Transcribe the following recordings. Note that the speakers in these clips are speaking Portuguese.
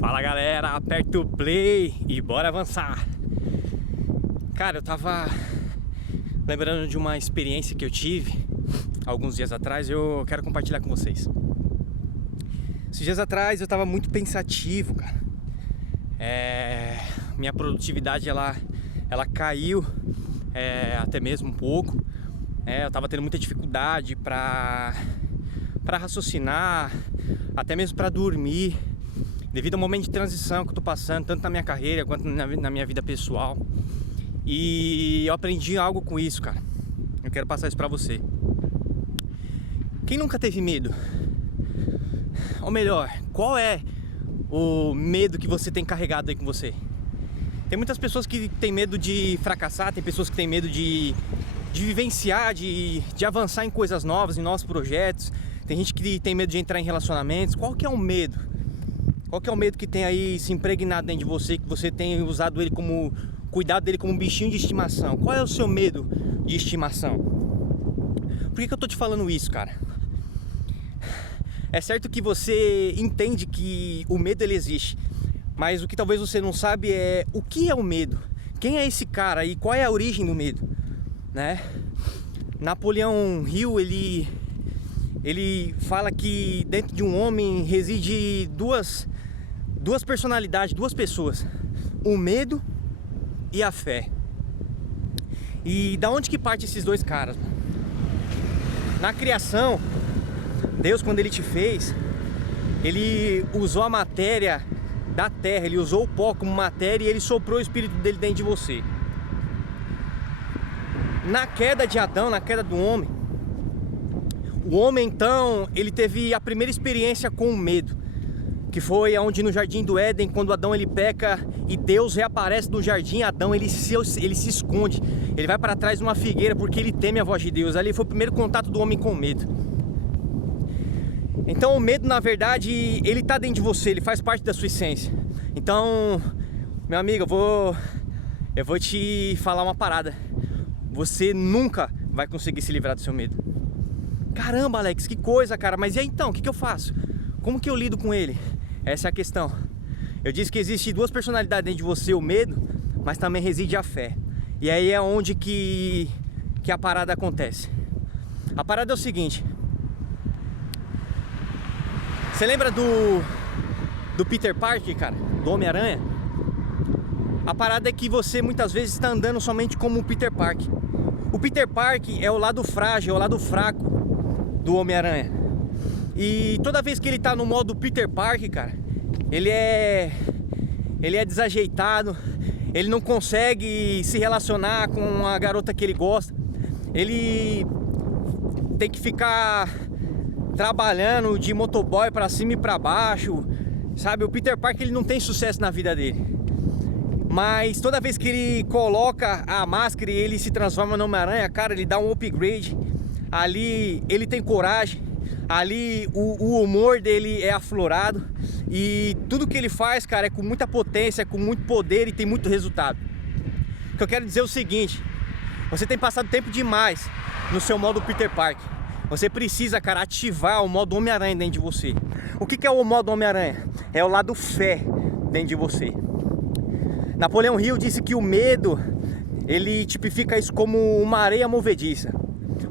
Fala galera, aperta o play e bora avançar. Cara, eu tava lembrando de uma experiência que eu tive alguns dias atrás. Eu quero compartilhar com vocês. Esses dias atrás eu tava muito pensativo, cara. Minha produtividade ela caiu até mesmo um pouco. Eu tava tendo muita dificuldade para raciocinar, até mesmo para dormir, devido ao momento de transição que eu tô passando, tanto na minha carreira quanto na minha vida pessoal. E eu aprendi algo com isso, cara. Eu quero passar isso pra você. Quem nunca teve medo? Ou melhor, qual é o medo que você tem carregado aí com você? Tem muitas pessoas que têm medo de fracassar, tem pessoas que têm medo de vivenciar, de avançar em coisas novas, em novos projetos. Tem gente que tem medo de entrar em relacionamentos. Qual que é o medo? Qual que é o medo que tem aí se impregnado dentro de você, que você tem usado ele como, cuidado dele como um bichinho de estimação? Qual é o seu medo de estimação? Por que eu tô te falando isso, cara? É certo que você entende que o medo ele existe, mas o que talvez você não sabe é o que é o medo. Quem é esse cara e qual é a origem do medo, né? Napoleão Hill, ele fala que dentro de um homem reside duas personalidades, duas pessoas: o medo e a fé. E da onde que parte esses dois caras? Na criação, Deus, quando ele te fez, ele usou a matéria da terra, ele usou o pó como matéria e ele soprou o espírito dele dentro de você. Na queda de Adão, na queda do homem, o homem então, ele teve a primeira experiência com o medo, que foi onde no Jardim do Éden, quando Adão ele peca e Deus reaparece no jardim. Adão ele se esconde, ele vai para trás de uma figueira porque ele teme a voz de Deus. Ali foi o primeiro contato do homem com o medo. Então o medo, na verdade, ele tá dentro de você, ele faz parte da sua essência. Então, meu amigo, eu vou te falar uma parada: você nunca vai conseguir se livrar do seu medo. Caramba, Alex, que coisa, cara. Mas e aí então, o que eu faço? Como que eu lido com ele? Essa é a questão. Eu disse que existe duas personalidades dentro de você: o medo, mas também reside a fé. E aí é onde que a parada acontece. A parada é o seguinte: você lembra do Peter Parker, cara? Do Homem-Aranha? A parada é que você muitas vezes está andando somente como o Peter Parker. O Peter Parker é o lado frágil, é o lado fraco do Homem-Aranha. E toda vez que ele tá no modo Peter Parker, cara, ele é desajeitado, ele não consegue se relacionar com a garota que ele gosta, ele tem que ficar trabalhando de motoboy pra cima e pra baixo, sabe? O Peter Parker ele não tem sucesso na vida dele. Mas toda vez que ele coloca a máscara e ele se transforma no Homem-Aranha, cara, ele dá um upgrade. Ali ele tem coragem, ali o humor dele é aflorado. E tudo que ele faz, cara, é com muita potência, com muito poder e tem muito resultado. O que eu quero dizer é o seguinte: você tem passado tempo demais no seu modo Peter Parker. Você precisa, cara, ativar o modo Homem-Aranha dentro de você. O que é o modo Homem-Aranha? É o lado fé dentro de você. Napoleão Hill disse que o medo, ele tipifica isso como uma areia movediça.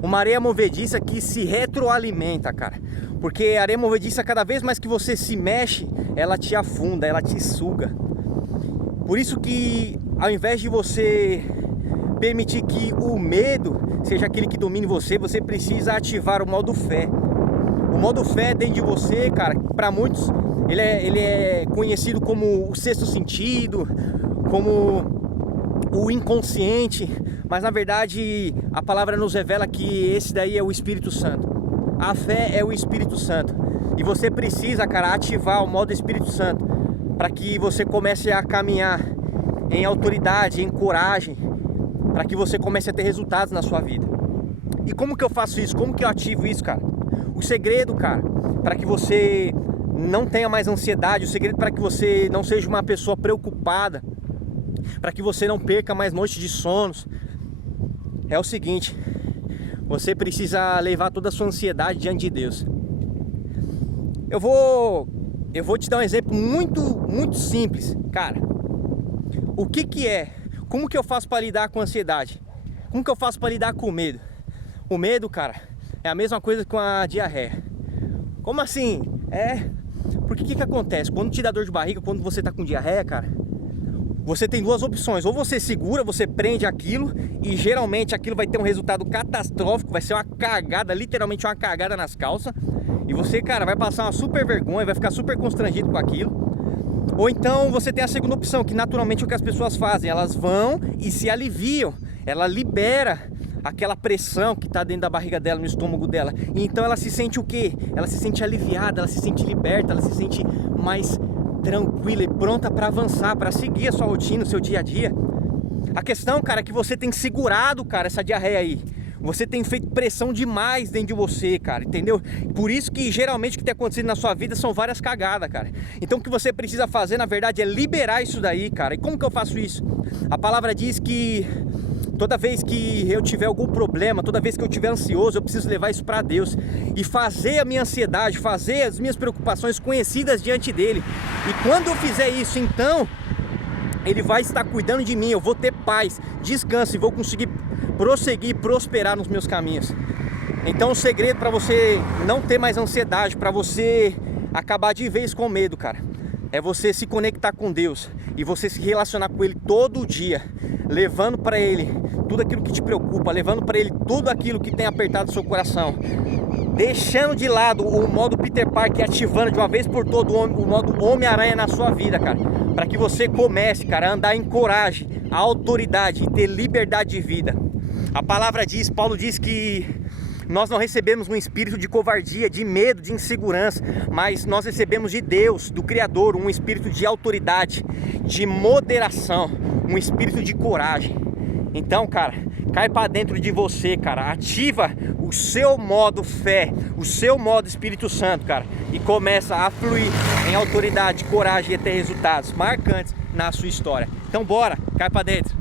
Uma areia movediça que se retroalimenta, cara. Porque a areia movediça, cada vez mais que você se mexe, ela te afunda, ela te suga. Por isso que, ao invés de você permitir que o medo seja aquele que domine você, você precisa ativar o modo fé. O modo fé dentro de você, cara, para muitos, ele é conhecido como o sexto sentido, como o inconsciente, mas na verdade a palavra nos revela que esse daí é o Espírito Santo. A fé é o Espírito Santo. E você precisa, cara, ativar o modo Espírito Santo para que você comece a caminhar em autoridade, em coragem, para que você comece a ter resultados na sua vida. E como que eu faço isso? Como que eu ativo isso, cara? O segredo, cara, para que você não tenha mais ansiedade, o segredo para que você não seja uma pessoa preocupada, para que você não perca mais noites de sonos, é o seguinte: você precisa levar toda a sua ansiedade diante de Deus. Eu vou eu vou te dar um exemplo muito simples, cara. O que é? Como que eu faço para lidar com a ansiedade? Como que eu faço para lidar com o medo? O medo, cara, é a mesma coisa com a diarreia. Como assim? Porque o que acontece? Quando te dá dor de barriga, quando você tá com diarreia, cara, você tem duas opções. Ou você segura, você prende aquilo, e geralmente aquilo vai ter um resultado catastrófico, vai ser uma cagada, literalmente uma cagada nas calças. E você, cara, vai passar uma super vergonha, vai ficar super constrangido com aquilo. Ou então você tem a segunda opção, que naturalmente é o que as pessoas fazem. Elas vão e se aliviam. Ela libera aquela pressão que tá dentro da barriga dela, no estômago dela. E então ela se sente o quê? Ela se sente aliviada, ela se sente liberta, ela se sente mais tranquila e pronta para avançar, para seguir a sua rotina, o seu dia a dia. A questão, cara, é que você tem segurado, cara, essa diarreia aí. Você tem feito pressão demais dentro de você, cara, entendeu? Por isso que geralmente o que tem acontecido na sua vida são várias cagadas, cara. Então o que você precisa fazer, na verdade, é liberar isso daí, cara. E como que eu faço isso? A palavra diz que toda vez que eu tiver algum problema, toda vez que eu estiver ansioso, eu preciso levar isso para Deus e fazer a minha ansiedade, fazer as minhas preocupações conhecidas diante dele. E quando eu fizer isso, então ele vai estar cuidando de mim, eu vou ter paz, descanso e vou conseguir prosseguir, prosperar nos meus caminhos. Então o segredo para você não ter mais ansiedade, para você acabar de vez com medo, cara, é você se conectar com Deus e você se relacionar com Ele todo dia, levando para Ele tudo aquilo que te preocupa, levando para Ele tudo aquilo que tem apertado seu coração, deixando de lado o modo Peter Parker, ativando de uma vez por todas o modo Homem-Aranha na sua vida, cara, para que você comece, cara, a andar em coragem, a autoridade e ter liberdade de vida. A palavra diz, Paulo diz que nós não recebemos um espírito de covardia, de medo, de insegurança, mas nós recebemos de Deus, do Criador, um espírito de autoridade, de moderação, um espírito de coragem. Então, cara, cai pra dentro de você, cara, ativa o seu modo fé, o seu modo Espírito Santo, cara, e começa a fluir em autoridade, coragem e ter resultados marcantes na sua história. Então bora, cai pra dentro.